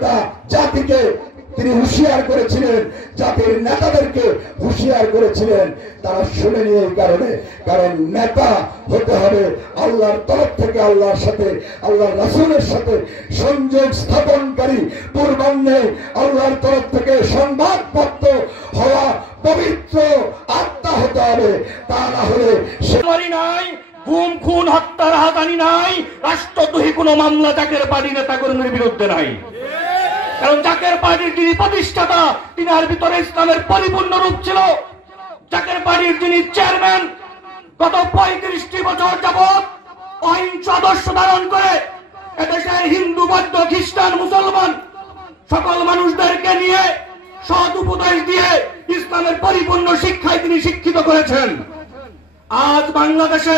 গোটা জাতিকে তিনি হুঁশিয়ার করেছিলেন, জাতির নেতাদেরকে হুঁশিয়ার করেছিলেন। তারা শুনেনি এই কারণে, কারণ নেতা হতে হবে আল্লাহর তরফ থেকে আল্লাহর সাথে, আল্লাহর রাসূলের সাথে সংযোগ স্থাপনকারী, পূর্বাহ্নে আল্লাহর তরফ থেকে সংবাদপত্র হওয়া পবিত্র আত্মা হতে হবে। তা না হলে সেমারি নাই, গুম খুন হত্যা রাহাজানি নাই, রাষ্ট্রদ্রোহী কোনো মামলা জাকের পার্টি নেতা কর্মীর বিরুদ্ধে নাই। কারণ জাকের পার্টির যিনি প্রতিষ্ঠাতা, তিনার ভিতরে ইসলামের পরিপূর্ণ রূপ ছিল। জাকের পার্টির যিনি চেয়ারম্যান, গত 35টি বছর যাবৎ অহিংস আদর্শ ধারণ করে এদেশের হিন্দু, বৌদ্ধ, খ্রিস্টান, মুসলমান সকল মানুষদেরকে নিয়ে সৎ উপদেশ দিয়ে ইসলামের পরিপূর্ণ শিক্ষায় তিনি শিক্ষিত করেছেন। আজ বাংলাদেশে